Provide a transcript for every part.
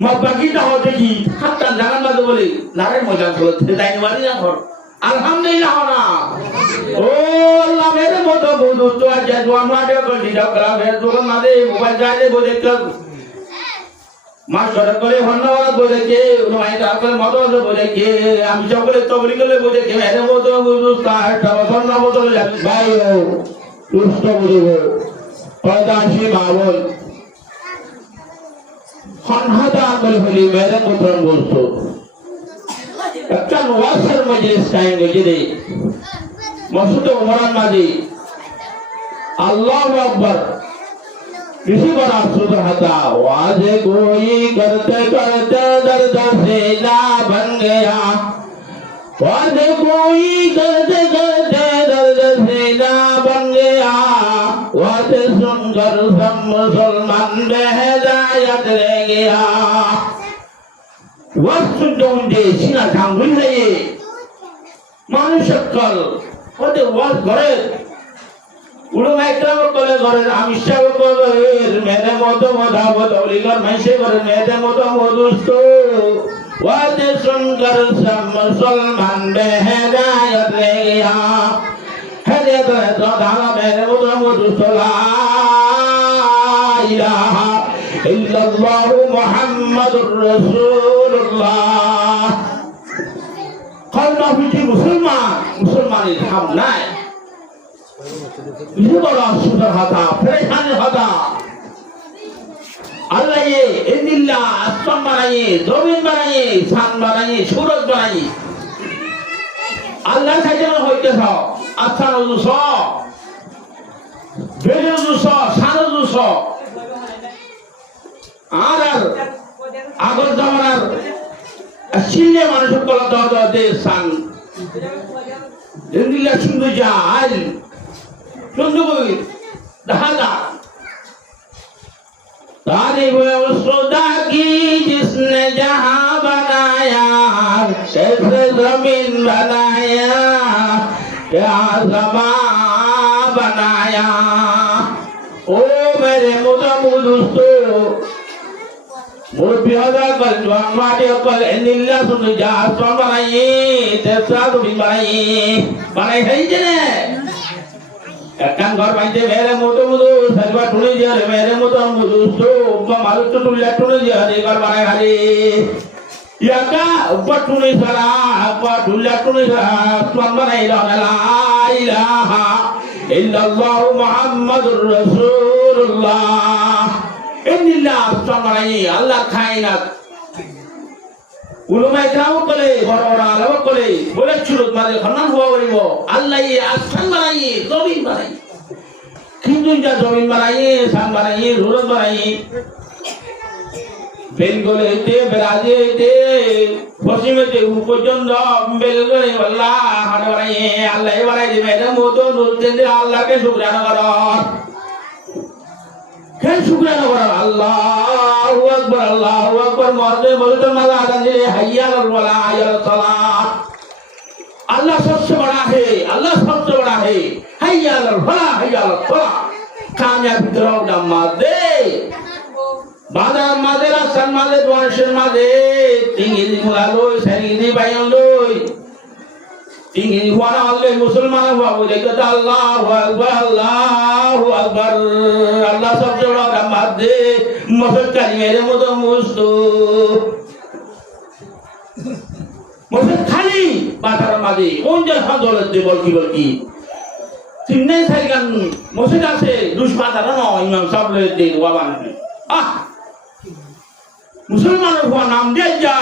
বাকিটা হতে কি হাতটা জানার মাঝে বলে নারে মজা করতে যাইনি বাড়ি না ঘর আলহামদুলিল্লাহ না ও আল্লাহ মেরে মতো বন্ধু তো আজ দোয়া মাঠে বলি দাও করা বের দোকান মাঝে মোবাইল চাইলে বলে চল মাস্টার করে ধন্যবাদ বলে কে উনাই তারপরে মত বলে কে আমি সকলে তবলি করে বলে কে মেরে মতো বন্ধু তার ধন্যবাদ বলে যাবে ভাই সুস্থ বুঝবো পদাশি বাবল হনহাদা আমল হলি মেরে মতো বলতো একটা ওয়াসের মজলিস টাইম গেছে মসজিদ ওমরান মাঝে আল্লাহু আকবার किसी बड़ा सुधर था वाज कोई करते करते दर्द से ना बन गया वाज कोई करते करते दर्द से ना बन गया वाज सुनकर सब मुसलमान बेहदायत रह गया वक्त जोंदे सीना थांगुल है ये मानुष्य कल ওতে ওয়াজ করে উলমা ইকরাম বলে করে আমি সব বলে মেরে মত মদাবত অলিগর মাইসে করে মেরে মত মদুস্ত ওয়াজ সুনকর সব মুসলমান বেহেদায়ত রে গয়া হেদায়ত তো দানা মেরে মত মদুস্ত লা ইলাহা ইল্লাল্লাহ মুহাম্মাদুর রাসূলুল্লাহ কলমা বিটি মুসলমানের হাম নাই ये बड़ा सुधर था परेशान था अल्लाह ये इन्दिल्ला आसमान बनाइए जमीन बनाइए सान बनाइए सूरज बनाइए अल्लाह से जब होते था अच्छा नजुसो बेजुसो सानजुसो आरर आगर जमानार सिल्ले मानुष को लगा दे सान इन्दिल्ला सुंदर जाल सुंदर दादा तारीफ खुदा की जिसने जहां बनाया कैसे जमीन बनाया क्या ज़मीन बनाया ओ मेरे दोस्तों मुर्बियादा कल जवान माटे कल इन्दिल्ला सुन जा आसमान बनाइए तेरा तो भी बनाई है जने একখান ঘর বাইতে মেরে মতো মতো সাজবা টুনে যায় মেরে মতো মতো তো মালু তো টুলে টুনে যায় ঘর বানায় খালি ইয়াকা উপর টুনে সারা উপর টুলে টুনে সারা তোম বানাই লা ইলাহা ইল্লাল্লাহু মুহাম্মাদুর রাসূলুল্লাহ ইন্নিল্লাহ সামাই আল্লাহ খায়নাত উলামা ইকরাম বলে বড় বড় আলেম বলে সুরত মাঝে খনন হওয়া বলিব আল্লাহ আসমান বানাইয়ে জমিন বানাই কিন্তু যা জমিন বানাইয়ে সান বানাইয়ে রুরত বানাইয়ে বেলগলেতে ব্রাজিলেতে পশ্চিমেতে পর্যন্ত বেলগলে আল্লাহ হাড় বানাইয়ে আল্লাহ বানাই দিবে এর মতো রুলতে আল্লাহকে শুকরানা করো কেন শুকরানা করো আল্লাহু আকবার মরদে বলতে মালা আদান দিলে হাইয়া আলাল ওয়ালা হাইয়া আলাস সালাত अल्लाह सबसे बड़ा है अल्लाह सबसे बड़ा है हैया अल फलाह हैया अल फलाह कामयाबी दराव नमाज़े बादर मादे रासन मादे दुआशन मादे तींगी मुलालोय सरीदी बायलोय तींगी वाला अल्लाह मुसलमान हुआ वो देखता अल्लाहु अकबर अल्लाह सबसे बड़ा नमाज़े मसल करी मेरे मुझे मुस्तो मस्जिद खाली बाजार माঝে কোন জায়গা দৌলত দে বলকি তিননে সাইগান মসজিদ আছে দুশমাতা না ইমাম সাহেব লে দে ওয়াবান মুসলমানের হওয়া নাম দিয়ে যা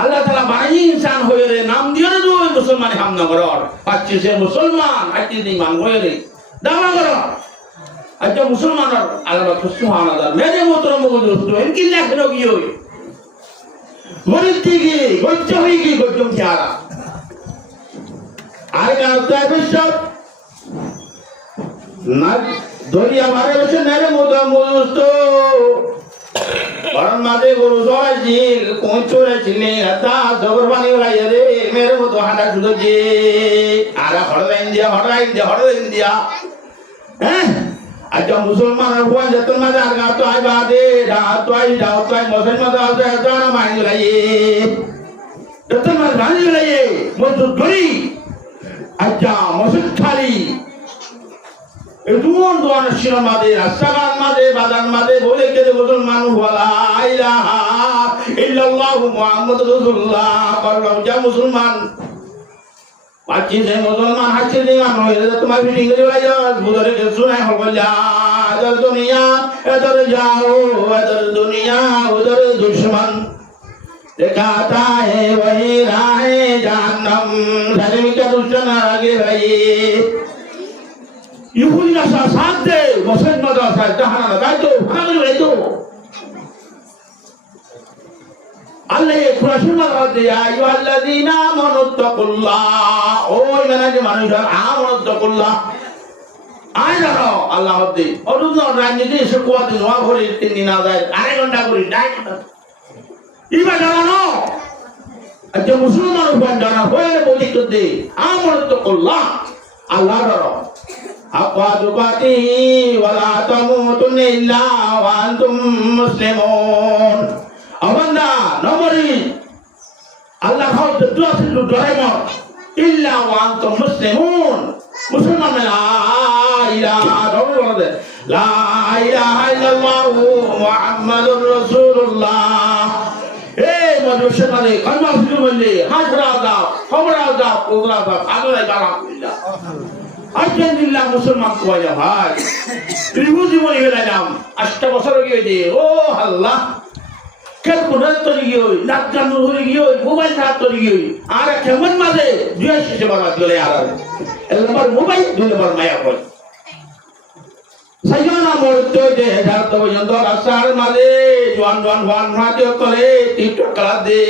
আল্লাহ তাআলা বানাই ইনসান হয়ে রে নাম দিয়ে দো মুসলমান হাম না করর পাচ্ছি সে মুসলমান আইতি ইমান হয়ে রে দাওয়া করো আচ্ছা মুসলমান আল্লাহ সুবহানাল্লাহ মেরে মোহতরম দোস্ত ইনকি লাখ রোগী হই গরিবটিকে গচ্ছ হয়ে গিয়ে গজ্জম চেহারা আর কাউতায় বিশ্বত না দরিয়া মারে বসে নেরে মোদা মোদস্ত বরং মাঝে গরু জড়াইছিল কোন চড়াইছিলেন তা জবর পানি ওলাই রে মেরে মতো হাঁটা শুধু যে আর হড়লাইন দিয়া হ্যাঁ আচ্ছা মুসলমানের ভুয়ান যেতন মাঝে আর গাতো আই বাদে দাওয়াই মসজিদ মাঝে আছে জানা মাইনি লাইয়ে যেতন মাঝে মাইনি লাইয়ে মসজিদ গরি আচ্ছা মসজিদ খালি এমন দোয়ান ছিল মাঝে রাস্তাঘাট মাঝে বাজার মাঝে বলে কেটে মুসলমান বলা ইলাহা ইল্লাল্লাহু মুহাম্মাদুর রাসূলুল্লাহ করলাম যা মুসলমান বাকি যে মুসলমান হাসি দিমান হয়ে তোমার মিটিং করে যাও বুঝরে কে শুনাই হল যা এদর দুনিয়া এদর যাও এদর দুনিয়া উদর দুশমন দেখাতা হে वही राह जहन्नम धर्मी का दुश्मन आगे भाई ইহুদি নাসা সাথ দে মসজিদ মাদ্রাসা জাহানা লাগাই তো ভাঙা করে তো আল্লাহ কুরআন মারদে আইয়ুহাল্লাযীনা আমানুত্তাকুল্লাহ ও ইমানের মানুষরা আমানুত্তাকুল্লাহ আয় জানো আল্লাহ দে অরুণ রাজনীতি এসে কোয়া দিন ওয়া ভরে 3 দিন আদায় আড়াই ঘন্টা করে নাই ইবা জানো আচ্ছা মুসলমান উপর জানা হয়ে বলিত দে আমানুত্তাকুল্লাহ আল্লাহ ডরো আকাদুবাতি ওয়ালা তামুতুন্না ইল্লা ওয়া আনতুম মুসলিমুন আমন্দা নমরি আল্লাহ খাও দোয়া ছিল ডরাইমো ইল্লা ওয়া আনতুম মুসলিমুন মুসলমান লা ইলাহা ইল্লাল্লাহু মুহাম্মাদুর রাসূলুল্লাহ এই মজুসমানে কলমা শুরু বললে হাজরা দাও খবরা দাও ওগরা দাও আল্লাহ আলহামদুলিল্লাহ আলহামদুলিল্লাহ মুসলমান কোয়া ভাই ত্রিভুজ জীবন গেলাম 8 বছর গিয়ে ও আল্লাহ কেন কোন তরি গিয়ে নাক গান ধরে গিয়ে মোবাইল হাত তরি গিয়ে আর কেমন মাঝে দুই শেষে বাবা চলে আর নম্বর মোবাইল 2 নম্বর মায়া কই সাইয়না মরতে দে যাত পর্যন্ত রাস্তার মাঝে জওয়ান হাতে করে টিকটক করা দে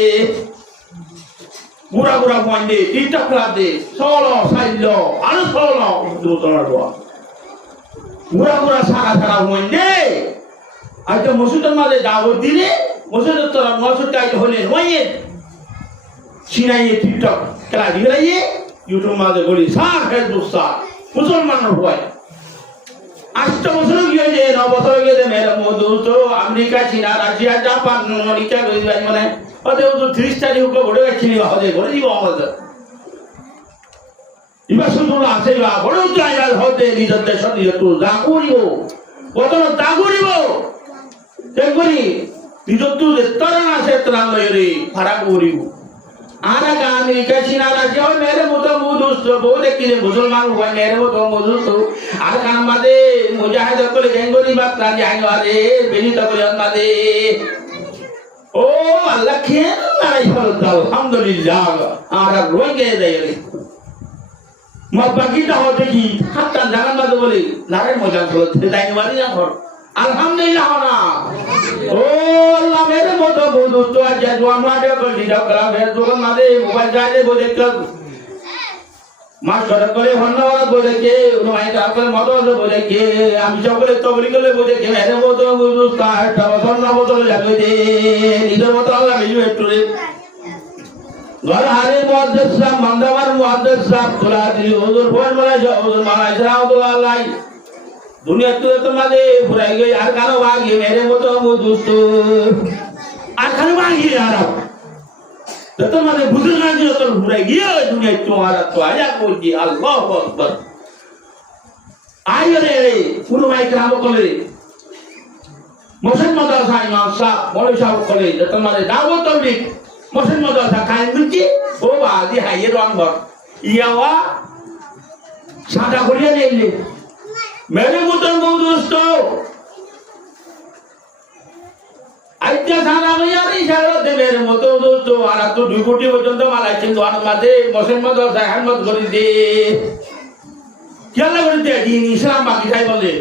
বুড়া ফোন দে টিকটক করা দে সলো সাইলো আর সলো দুতলা দোয়া বুড়া সারা ফোন দে আজকে মসজিদের মাঝে দাওয়াত দিলে মসজিদের তোরা মসজিদ কাজ হলে ওয়ে সিনাইয়ে টিকটক খেলা দিলাইয়ে ইউটিউব মাঝে বলি সার ফেসবুক সার মুসলমান হয় 8 বছর গিয়ে যে 9 বছর গিয়ে যে মেরে মধু তো আমেরিকা চীনা রাশিয়া জাপান আমেরিকা গই ভাই মানে ওদের তো 30 তারিখ কো বড় গেছিলি হবে বড় দিব আমাদের ইবা শুধু আছে বা বড় তো আইল হতে নিজের দেশ দিয়ে তো যা করিব কত তা করিব দেখবি নিজের তো তরণ আছে তরণ লইরে ফারাক করিব आना का अमेरिका चीना राशिया और मेरे मुझे मुझे बोले कि मुसलमान हुआ मेरे मुझे तो आर का मादे मुजाहिद को ले जेंगोली बात ना जाएंगे वाले बेनी तक ले मादे ओ अल्लाह के नाई फलता अल्हम्दुलिल्लाह आर रोई के दे मत बाकी तो होते की हत्ता जान मादे बोले नारे मजा फलते जाएंगे वाली ना घर अल्हम्दुलिल्लाह ना ओ अल्लाह मेरे मोटो बुदु तो आज जवान मादे को दिदा करा भेर तो मादे मोबाइल जाले बोले कर मास्टर करे धन्यवाद बोले के उन्होंने आपके मतो से बोले के हम সকলে তবলি করে बोले के मेरे मोटो बुदु ता तवसन मोटो লাগে দে নিজের মতো আল্লাহ মিলবে একটু রে ঘর হারে মুআদ্দিস সাহেব মান্দাবার মুআদ্দিস সাহেব তোলা দিল হুজুর ফোন মারা যাও হুজুর মারা রাহমাতুল্লাহ दुनिया तो तुम्हारे बुराई गई यार कानो वागी मेरे वो तो दोस्तों आर कानो वागी यार तो तुम्हारे बुजुर्ग ने जो तो बुराई गई दुनिया तुम्हारा तो आया कोई जी अल्लाह अकबर आयो रे पुरो भाई कराबो कोले मसन मदरसा इमाम साहब मौलवी साहब कोले तो तुम्हारे दावो तो भी मसन मदरसा कान मिलती ओ बादी हाये रंग भर इयावा सादा कोरिया ले ले मेरे मुतन दोस्तों आइत्या साना भैया नहीं शायद दे मेरे मुतन दोस्तों आना तो ड्यूटी वजन तो माला चिंतो आना मादे मौसम में तो साहब मत करी दे क्या लग रही है दीन इस्लाम बाकी साहब बोले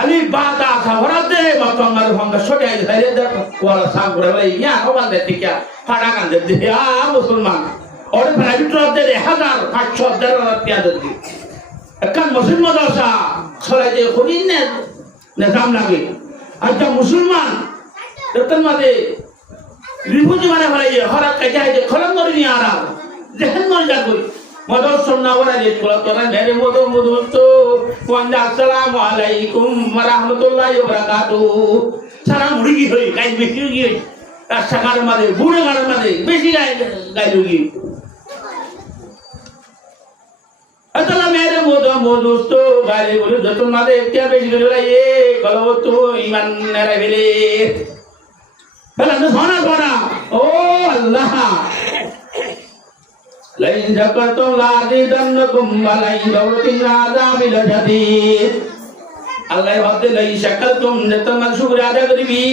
अली बात आसा भरा दे मत हमारे हम का छोटे हैं सारे दर वाला साग बोले यहाँ हो बंदे थी क्या फाड़ा कर दे यार मुसलमान और प्राइवेट ड्रॉप दे 1500 रुपया दे kan muslim madrasa salat je khudin ne nizam lagi aja musliman datang made ribu jmane bhai hara kaja je khalam mari ni ara jehen mari ja koi madrasa sunna wala je kola to na mere modo to আসসালামু আলাইকুম ওয়া রাহমাতুল্লাহি ওয়া বারাকাতুহু সারা মুড়ি হই গাই বেশি গই রাস্তাঘাট মাঝে বুড়ো ঘাট মাঝে বেশি গাই রুগী अतला मेरे मोदो मोदोस्तो गाले बोले जतन मादे क्या बेच गयो ये कलो तो ईमान नरे बेले भला न सोना ओ अल्लाह लाइन जकतो लाजिदन्नकुम वलाइन दौलतिन आजाबिल जदीद अल्लाह हदे लाई शकलतुम जतन मन शुक्र अदा करिबी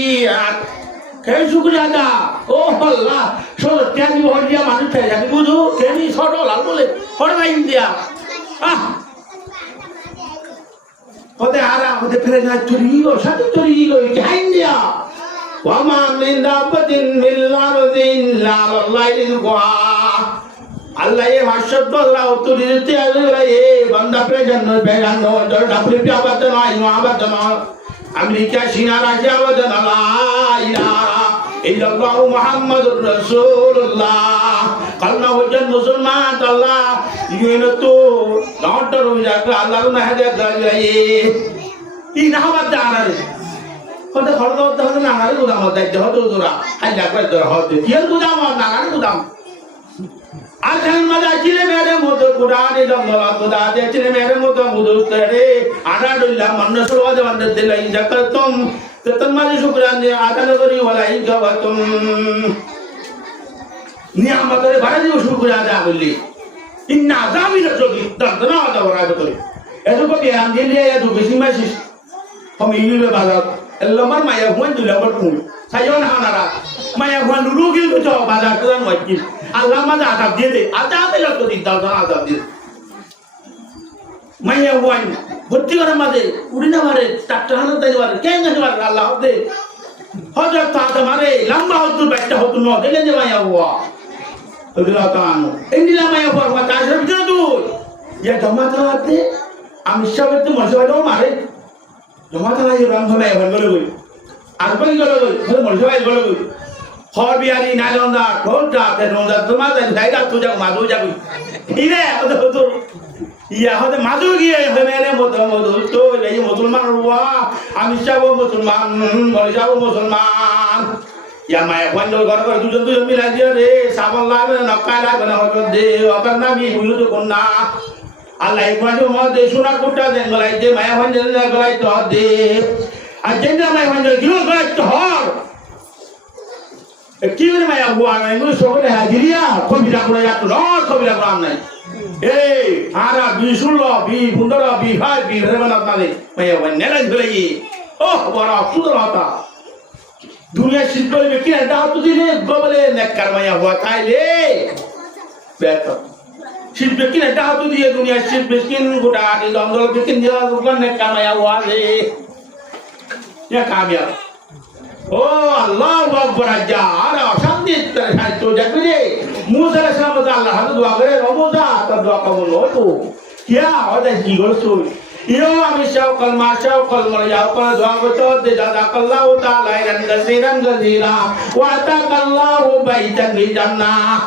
কে শুকরিয়া আদা ও আল্লাহ সর ত্যাগী হরিয়া মানুষ চাই যাবি বুঝু কেনি সর লাল বলে হর নাই দিয়া ওতে আরা ওতে ফিরে যায় চুরিগো সাথে চুরিগো চাই দিয়া ওয়ামা মিন দাবাতিন মিল্লারদিন লা আল্লাহ রিজকুহা আল্লাহ এ মাশাদ আল্লাহ তুরি দিতে আল্লাহ এ বান্দা প্রেজন বেগান দর ডাবলি পিয়াবাত নয় নয়াবাত নয় আমেরিকা চীনা রাশিয়া বাদ লা ইলাহা ইল্লাল্লাহু মুহাম্মাদুর রাসূলুল্লাহ কালনা হজন মুসলমান আল্লাহ ইয়েনতো নটর হইয়া আল্লাহ না হাদে গায় ই নাহাবাদ দাঁড়ারে কত খরদ হতে না আরে গুদাম দাইতে হতো তোরা আই লাগবে তোরা হতে কিল গুদাম না আরে গুদাম আজকাল মাঝে চিলে মেরে মতো কুরানি দমলা খুদা দে চিলে মেরে মতো মুদুস্তরে আড়া ডুল্লা মন্ন সুরওয়াদে বন্ধ দিলাই জাকাতুম ততন মাঝে শুকরান দে আদান করি ওয়ালাই গাওয়াতুম নিয়ামতের ভাড়া দিও শুকরিয়া আদা বললি ইন্না আযামি রাজুকি দরদনা আদা ওরাবে করে এত কো বিয়ান দিলে এত বেশি মাসিস কম ইউলে বাজার এল্লামার মায়া হুন দুলাবার কুম সাইয়ন হানারা মায়া হুন লুলুগিল তো বাজার কান ওয়াকিল আল্লাহ মাঝে আজাব দিয়ে দে আজাবে লাগতো দিন দরদনা আজাব দিয়ে মায়া হুন ভর্তি করে মাঝে উড়ি না মারে চারটা হানা তাই মারে কেন না মারে আল্লাহ দে হযরত তাতে মারে লম্বা হতো বাইটা হতো ন দিলে যে মায়া হুয়া আল্লাহ তাআলা ইন্দিলা মায়া হুয়া মা তাজর ভিতরে তুই ইয়া জমাতা আছে আমি সবের তো মজবাইও মারে জমাতা নাই রং হলে হল গই আর বই গল গই মজবাই গল গই হর বিয়ারি নাইলন্দা ঢোলটা তে নন্দা তোমা দাইদা তুজা মাদু যাবি ইরে তো ইয়া হতে মাদু গিয়ে মেরে মতো মধু তো এই মুসলমান রুয়া আমি যাব মুসলমান মরে যাব মুসলমান ইয়া মায়া বন্ধ ঘর ঘর দুজন মিলা দিয়ে রে সাবল লাগবে না কাই লাগবে না হতে দে অকার নামি বুঝু তো কোন না আল্লাহ ইবাদু মদে সোনা কুটা দেন গলাই দে মায়া বন্ধ গলাই তো দে আর যেটা মায়া বন্ধ দিও গলাই তো হর কি করে মায়া হুয়া নাই মুই সকলে হাজিরিয়া কবিরা করে যাত ন কবিরা কোরআন নাই এই আরা 2016 2015 25 20 আপনারে মায়া বন্ধ নাই ধরে ও বড় সুন্দর হতা দুনিয়া শিল্পের ব্যক্তি এটা তো দিনে গোবলে নেককার মায়া হুয়া খাইলে বেটা শিল্পে কিনে এটা তো দিয়ে দুনিয়া শিল্পে কিন গোটা আদি জঙ্গল কিন দিয়া দোকান নেককার মায়া হুয়া রে ইয়া কামিয়া ও আল্লাহু আকবার আজা আরে অশান্তি করে সাইতো যাবি রে মুসা আলাইহিস সালাম আল্লাহ হাতে দোয়া করে রমজা তা দোয়া কবুল হতো কিয়া ওদা কি করছো ইয়ো আমি শাও কলমা যাও করে দোয়া করতে দে জাযাকাল্লাহু তাআলা ইরান গাজিরা ওয়া তাকাল্লাহু বাইতান ফিল জান্নাহ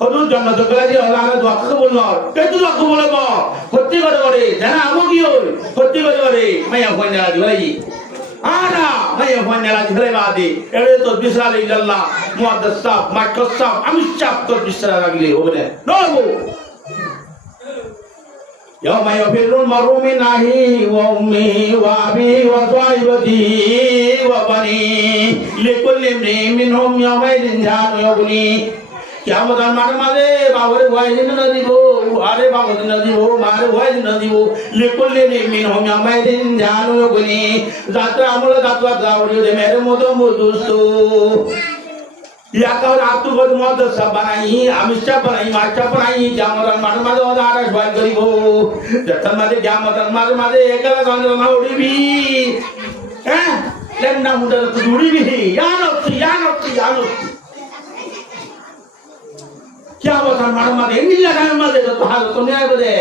হুজুর জান্নাত গলা দি আল্লাহ দোয়া কবুল নর কে দোয়া কবুল হবো সত্যি করে জানা আমো কি হই সত্যি করে মাইয়া কইনা দিলাই আরা মাইয়া কইনা দিলাই বাদে এরে তো বিসরাল ইল্লাল্লাহ মুআদ্দাস সাহ মাকসাদ সাহ আমি চাপ তো বিসরা লাগলে হবে না নবো يوم يفر المرء من أخيه وأمه وأبيه وصاحبته وبنيه لكل امرئ منهم يومئذ شأن يغنيه কিয়ামতের মাঠে বাবরে ভয় না দিব আরে বাবরে না দিব মারে ভয় না দিব লিকুল্লি মিনহুম ইয়ামাইদিন জানু গুনি যাত্রা আমল যাত্রা দাওরি দে মেরে মতো মুদুস্তু ইয়া কার আতু গদ মদ সব বানাই আমিষা বানাই মাছা বানাই কিয়ামতের মাঠে ওদারে ভয় করিব যতন মাঝে কিয়ামতের মাঝে একলা গঞ্জ না উড়িবি হ্যাঁ লেন্না মুদা তো উড়িবি ইয়ানো क्या बता मारे एंडिंग लगाने मारे तो हाल तो नहीं आए बदे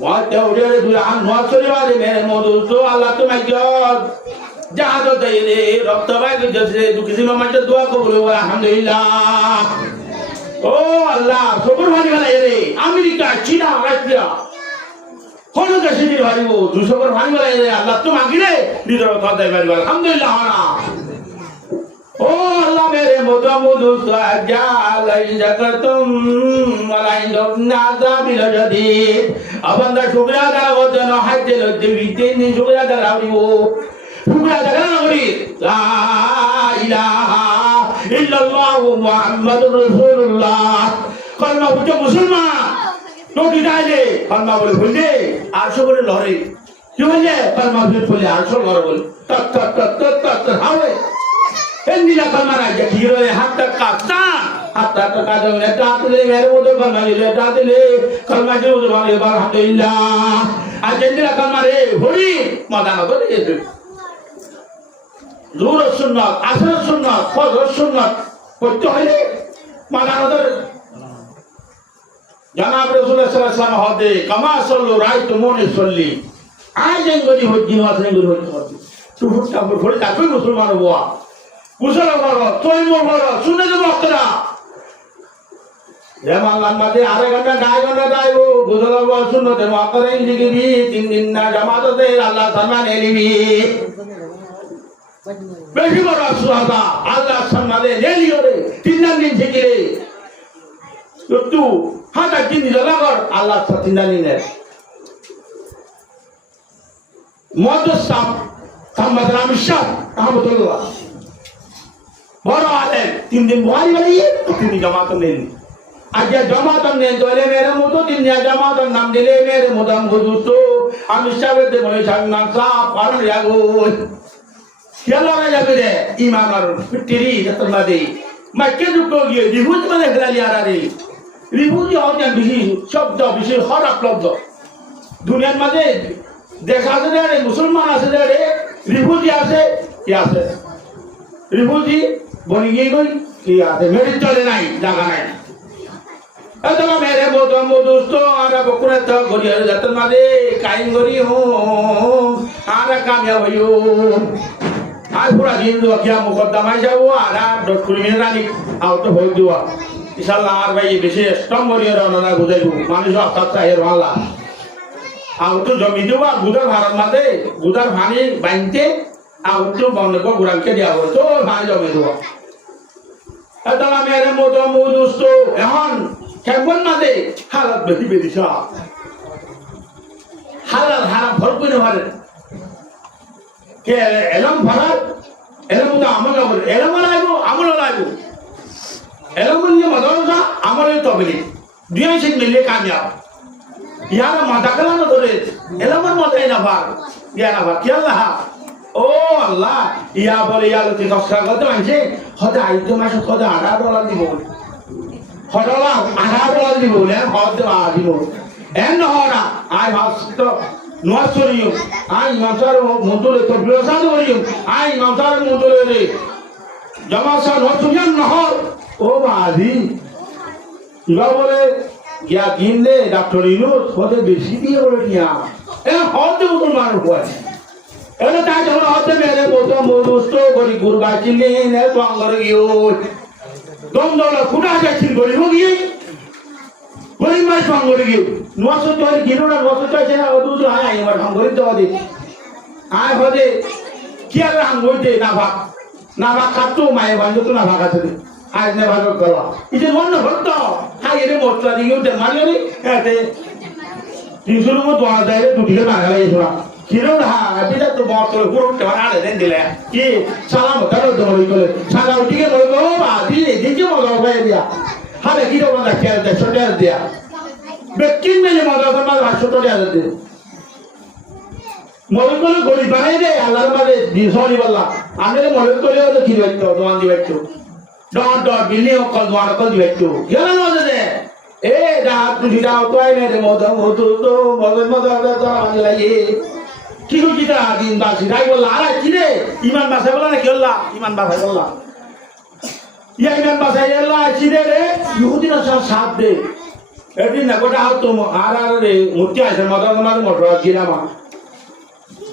वहाँ क्या उड़े रे दुआ नौर चले वाले मेरे मोदूस तो अल्लाह तो मैं क्या जहाँ तो दे रे रब्ता भाई के जैसे तू किसी में मत दुआ को बोले वाला अल्हम्दुलिल्लाह ओ अल्लाह सुपर वाली वाला ये रे अमेरिका चीना रशिया কোন কাছে দিতে পারিব 200 করে ভাঙি বলে আল্লাহ তো মাগিলে নিজের কথা পারিব আলহামদুলিল্লাহ না ও আল্লাহ মেরে মধু মধু সাজালাই জাকাতুম ওয়ালাইন্দুম নাযাবিল জাদিদ আবান্দা শুকরিয়া দাও যেন হাজে লজ্জে বিতেনি শুকরিয়া দাও শুকরিয়া দাও করি লা ইলাহা ইল্লাল্লাহু মুহাম্মাদুর রাসূলুল্লাহ কলমা বুঝে মুসলমান নোটি দাইলে কলমা বলে বললে 800 বলে লরে কি বললে কলমা বলে 800 লরে বলে তত তত তত হাওয়ে এন্দিলা কলমারা যে হিরোয়ে হাতটা কাটতা হাতটা কাটে নেতা দিলে মেরে মতো কলমা দিলে নেতা দিলে কলমা দিয়ে বলে আলহামদুলিল্লাহ আজ এন্দিলা কলমারে হরি মাদানা করে দিয়েছে জোর সুন্নাত আসর সুন্নাত ফজর সুন্নাত করতে হইলে মাদানাদের জনাব রাসূলুল্লাহ সাল্লাল্লাহু আলাইহি ওয়াসাল্লাম হদে কামা সাল্লু রাইতুমুনি সাল্লি আইজেন গদি হজ্জি ওয়াসেন গদি হজ্জি সুফুটটা করে তাকে মুসলমান হওয়া কুশল বড় তৈম বড় শুনে দেব আপনারা যেমন লাম্বাতে 2 ঘন্টা 2 ঘন্টা যাইবো কুশল বড় শুনে দেব আপনারা ইংরেজি 3 দিন না জামাতে আল্লাহ সম্মান এলিবি বেশি বড় সুহাদা আল্লাহ সম্মানে নেলিও রে 3 দিন থেকে একটু হাতা কিনি লাগর আল্লাহ 3 দিনে মুহাদ্দিস সাম্মাদ রামিশাহ রহমাতুল্লাহ বড় আলেম 3 দিন বুহারি বানিয়ে 3 দিন জামাত নেন আজ জামাত নেন দলে মেরে মতো 3 দিন জামাত নাম দিলে মেরে মুদাম হুজুর আমি সাহেবদের মনে ছাগনা সা পার লাগো খেলা যাবে রে ইমান আর ফিটরি যতনা দে মাকে দুটো গিয়ে রিহুজ মানে গলালি আরে রিহুজ হতে বেশি শব্দ বেশি খারাপ শব্দ দুনিয়ার মাঝে দেখা যায় মুসলমান আছে রে রিহুজ আছে কি আছে রিহুজি বনি গিয়ে গই কি আছে মেরে চলে নাই জায়গা নাই এত মেরে মতো দোস্ত আর বকুরে তো গড়িয়ে যতন মাঝে কাইন গড়ি হো আর কামিয়াব হইও আর পুরা দিন কিয়া মুকদ্দমায় যাবো আর 10 মিনিট রানি আউট হয়ে দিওয়া ইনশাআল্লাহ আর ভাই বেশি স্ট্রং করিয়ে রওনা বুঝাইবো মানুষ অর্থাৎ চাহের ভালা আউট জমি দেওয়া গুদার ভাড়ার মাঝে গুদার ভানি বাইনতে আউট বন্ধ করে গুড়ানকে দেওয়া হলো তো ভাই জমে দেওয়া এত মেরে মতো দোস্ত এখন কেমন মাঝে হালাত বেশি বেশি হালাল হারাম ভর করে ভারে কে এলম ভাড়াত এলম তো আমল লাগবে এলম লাগবো আমল লাগবো এলম নিয়ে মাদ্রাসা আমল তবলি দুই সিং মিলে কামিয়াব ইয়ার মাথা কালানো ধরে এলমের মাথায় না ভাগ ইয়া না ভাগ কি আল্লাহ ও আল্লাহ ইয়া বলে ইয়া লোকে কষ্ট করতে মানছে হতে আইতে মাসে হতে $18 দিব $18 দিব না হতে দিব এন হরা আই হাসতো নোয়াসরিও আই মাসার মন্তলে তো বিরসাদ করিও আই মাসার মন্তলে রে জমাসা নোয়াসরিয়ান নহর ও বাদি ইবা বলে ইয়া কিনলে ডক্টর ইনুস হতে বেশি দিয়ে বলে নিয়া এ হতে মুসলমান হয় এলে তাই যখন হতে মেরে দোস্ত করি গুরবা চিনলে নে তো আঙ্গর গিয়ে দম দলা ফুটা যাচ্ছিল গরিব গিয়ে গরিব মাই আঙ্গর গিয়ে নোয়াশো তৈরি গিলো না নোয়াশো চাইছে না ও দুটো আয় এবার আঙ্গরিত দেওয়া দে আয় হতে কি আর আঙ্গরিতে না ভাগ খাতো মায়ে বান্ধব তো না ভাগ আছে আজ নে ভাগ করবা ইসে মন না ভরতো হাই রে মশলা দিয়ে উঠে মারিও এতে 300 মতো দোয়া দেয় রে দুটিকে মারা লাগে শোনা কিরণ হা বিটা তো বড় করে পুরো টানা দেন দিলে কি সালাম কারো তো বলি বলে সালাম ঠিক আছে বলবো বা দিয়ে দিকে মজা হয়ে দিয়া হাতে কি রকম না খেয়াল দেয় ছোট দিয়া বেকিন মেলে মজা তোমার ছোট দিয়া দে মনে করে গলি বানাই দে আল্লাহর মাঝে দিছনি বললা আমি মনে করে হলো কি হইতো দোয়ান দিবাইতো ডট ডট বিলি কল দোয়ান কল দিবাইতো গেল মজা দে এ রাত তুই দাও তো আই মেরে মজা মতো তো মজা তো আমি লাগে কি কইতা দিন বাসি রাই বললা আরে কি রে ইমান বাসাই বললা না কি বললা ইমান বাসাই বললা ইয়া ইমান বাসাই এলা কি রে ইহুদিরা সব সাথ দে এদিন না গোটা তো আর রে মূর্তি আছে মদন মোটর গিরামা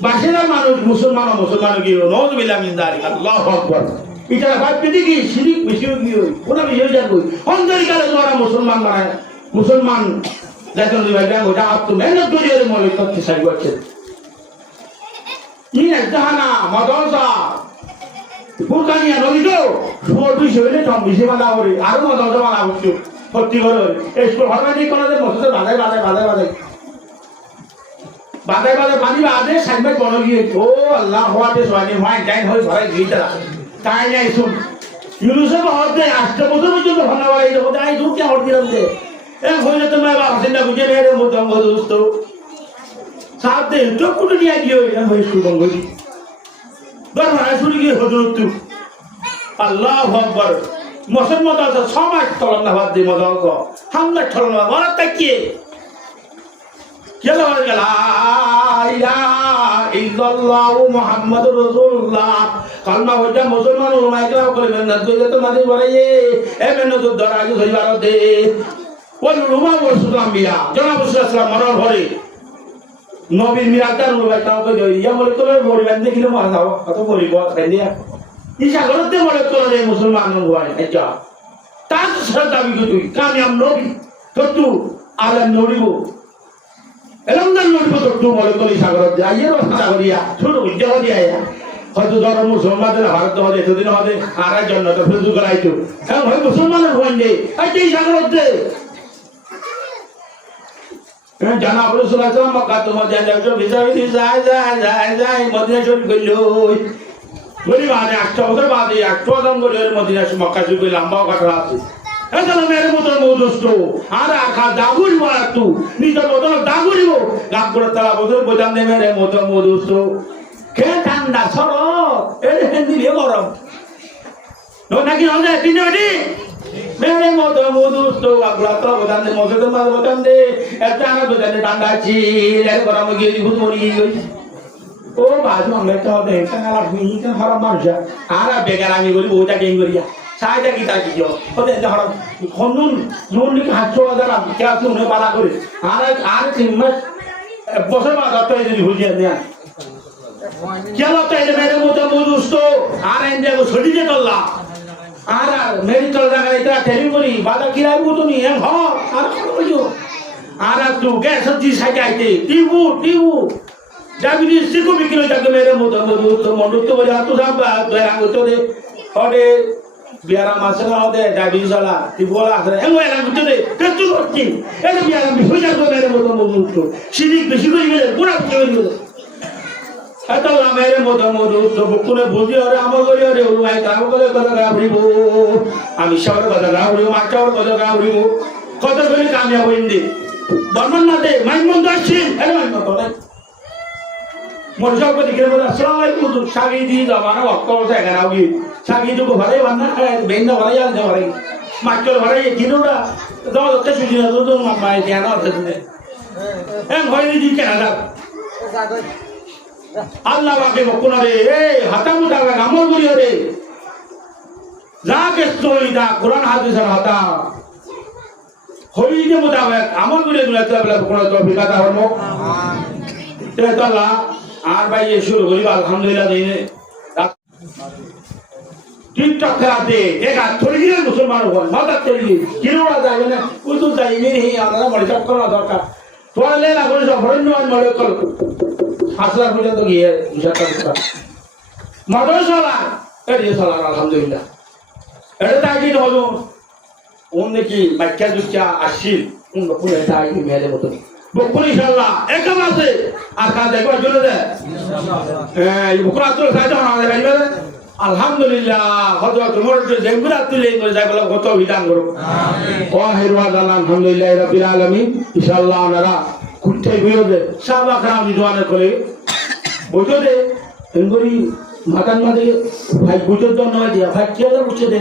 বাসিরা মানুষ মুসলমান কি নওজুবিল্লাহ মিন যালিক আল্লাহু আকবার এটা বাদ দিদি কি শিরিক বেশি কি হই কোন বিষয় জানবো অন্তরিকালে যারা মুসলমান বানায় মুসলমান দেখুন ওটা আপনি মেহনত করে মনে করতে চাই করছেন ইন একটা না মদরসা পুরকানিয়া নদী তো সুবর্ণ সেবেলে কম বেশি বাধা করে আরো মদরসা বাধা করছো ভর্তি করে এই স্কুল হরমানি কলেজে মসজিদে বাধাই বাধাই বাধাই বাধাই বাধাই বাধাই পানি বাদে সাইড বড় গিয়ে ও আল্লাহ হওয়াতে সোয়ানি মাইন টাইম হয়ে ভরাই গিয়ে তারা তাই নাই শুন ইউনুসেফ হতে 8 বছর পর্যন্ত ভাঙা বাড়াই দেবো তাই দূর কে হট দিলাম যে এক হইলে তুমি বাসিন্দা বুঝে মেরে মতো দোস্ত সাথে চোখ কুটে নিয়ে গিয়ে হয়ে স্কুল বন্ধ করি দর ভাড়া শুরু গিয়ে হজরত তু আল্লাহ আকবার মুসলমান আছে সমাজ তলনা বাদ দিয়ে মজা হামলা ছলনা মারা তাকিয়ে কেলা গেলা ইলা ইল্লাল্লাহু মুহাম্মাদুর রাসূলুল্লাহ কালমা হইতা মুসলমান ওলামায়ে কেরাম করে মেহনত করে তো মাঝে বড়াইয়ে এ মেহনত দরাজ হইবার দে ওই রুমা ওয়াসুল আম্বিয়া জনাব সাল্লাল্লাহু মরার ঘরে নবীর মিরাদার ওলামায়ে কেরাম কই ইয়া বলে তো বড়ি বান্ধে কিলো মারা যাও কত বড়ি বড় খাইলিয়া ইসা করতে বলে তোরে মুসলমান হয় আচ্ছা তার সাথে দাবি তুই কামিয়াব নবী তো তুই আলেম নবীবো এলমদার নবীবো তো তুই বলে তোর সাগর যাইয়ে রাস্তা করিয়া ছোট উজ্জ্বল দিয়া হয়তো ধর মুসলমানদের ভারত হবে এতদিন হবে আর জন্য তো ফেসবুক করাইতো হ্যাঁ ভাই মুসলমানের হইন দে আচ্ছা এই সাগর জানা রাসূলুল্লাহ মক্কা তো মধ্যে যাও ভিসাবি যায় মদিনা শরীফ গইল বলি মানে 8 বছর বাদে 8 বছর করে মদিনা মক্কা শরীফ লম্বা কথা আছে এতলা মেরে মতো মৌদস্ত আর আখা দাগুড়ি মার তু নিজের মতো দাগুড়িব গাবগুড়া তালা বছর বোঝান দে মেরে মতো মৌদস্ত কে ঠান্ডা সর এই হিন্দি গরম নাকি হবে তিনটি মেরে মতো মৌদস্ত গাবগুড়া তালা বোঝান দে মতো মার বোঝান দে একটা আমার বোঝান দে ঠান্ডা ছিল এর গরম গিয়ে ভূত মরি গই ও বাজু আমরা তো হবে কালা হুই কা হারাম মানুষ আর বেগার আমি বলি ওটা গেম করিয়া সাইডা কি তা কি ওতে হারাম খনুন নুন নি হাত হাজার আমি কে আছে উনি বালা করে আর 3 মাস বছর বাদ তো এই ভুলিয়া দেয়া কেন তো এই মেরে মতো বুঝুস তো আর এন্ডে ছড়ি দে তোলা আর মেরি তোলা জায়গা এটা টেলিং করি বাদা কি রাখবো তুমি এম হ আর কইও আর তুই গ্যাস সবজি সাইডে আইতে টিবু ডাবিদি সিকো বিকিলো জায়গা মেরে মতো বুঝুস তো মন্ডু তো বলে তো সব দয়া করতে দে ওরে biara masalah ode ডাবিজ ala tibola আছে এমন এলাম ভিতরে কত করছি এই বিয়ারা বিহুজা করে মতো মতো সিরিক বেশি করে গেলে পুরা করে গেলে এত লামের মতো মতো বকুনে বুঝি আরে আমল করি আরে উলাই কাম করে কথা গাবরিব আমি সবার কথা গাবরিব মাচাওর কথা গাবরিব কত করে কামিয়াব হইন্দি বর্মন না দে মাইমন দাসি আরে মাইমন তো মরজাও দিকে বলে আসসালামু আলাইকুম সাগি দি জামানা ওয়াক্ত আছে গানাওগি সাগি তো ঘরে বান্না বেন্না ঘরে যান ঘরে মাচর ঘরে কিনোরা দাও তো সুজি না তো মাই ধ্যান আছে এ ঘরে দি কেন দাও আল্লাহ বাকে বকুনা রে এই হাতামু দাও আমল করি রে যাকে সইদা কোরআন হাদিসের হাতা হইতে মোতাবেক আমল করে দিলে তো বকুনা তো বিকাতা হলো তে তালা আর ভাই শুরু করি আলহামদুলিল্লাহ দিনে টিকটক খেলাতে এক থরি গিয়ে মুসলমান হন মাথা তৈরি কিনোড়া যাবে না কুতু যাইবে হে আমরা মরে সব করা দরকার তোলে না করে সব হরণ্য মরে কল হাসলা পর্যন্ত গিয়ে বিষয়টা মাদ্রাসালা এই সালাম আলহামদুলিল্লাহ এটা তাই হলো ওন দেখি বাচ্চা দুচ্চা আসিল কোন কোন তাই মেলে মতো বকুল ইনশাআল্লাহ একদম আছে আর কাজ একবার চলে যায় হ্যাঁ এই বকুল আত্র সাইতে আমাদের ভাইবে আলহামদুলিল্লাহ হযরত ওমর জেগুরা তুলে করে যাইবলা কত বিধান করো আমিন ওয়া হিরওয়া আলহামদুলিল্লাহ রাব্বিল আলামিন ইনশাআল্লাহ আমরা কুটে বিরোধে সাহাবা کرام রিদওয়ান করে বুঝতে এনগরি মাতান মাদে ভাই বুঝতে তো নয় দিয়া ভাই কি হলো বুঝতে দে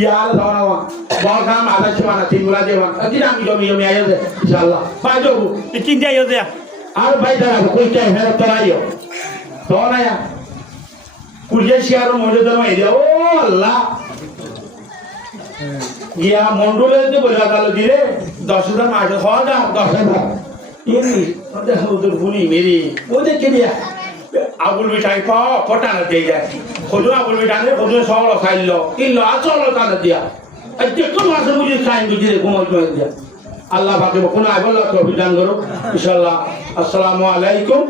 ইয়ার দাওয়া বাগাম আদা চমানা তিনগুলা দেবা আদি আমি জমি আইও দে ইনশাআল্লাহ ভাই দেবো তিন যাইও দে আর ভাই দাঁড়া কইতে হের তরাইও তো না কুলিয়া শিয়ার মজে তো নয় ও আল্লাহ ইয়া মন্ডলে যে বলা গেল দিরে 10000 মাস খাওয়া দাও 10000 ইনি ওদের হুজুর ভুলি মেরি ওদের কে দিয়া আবুল মিঠাই পাও পটানা দিয়ে যায় খোঁজো আবুল মিঠাই খোঁজো সবল খাইল কিনলো আসল টানা দিয়া আজকে কোন মাসে বুঝি খাইন বুঝি রে ঘুমাই করে দিয়া আল্লাহ পাকে কোনো আইবল্লাহ তৌফিক দান করুক ইনশাআল্লাহ। আসসালামু আলাইকুম।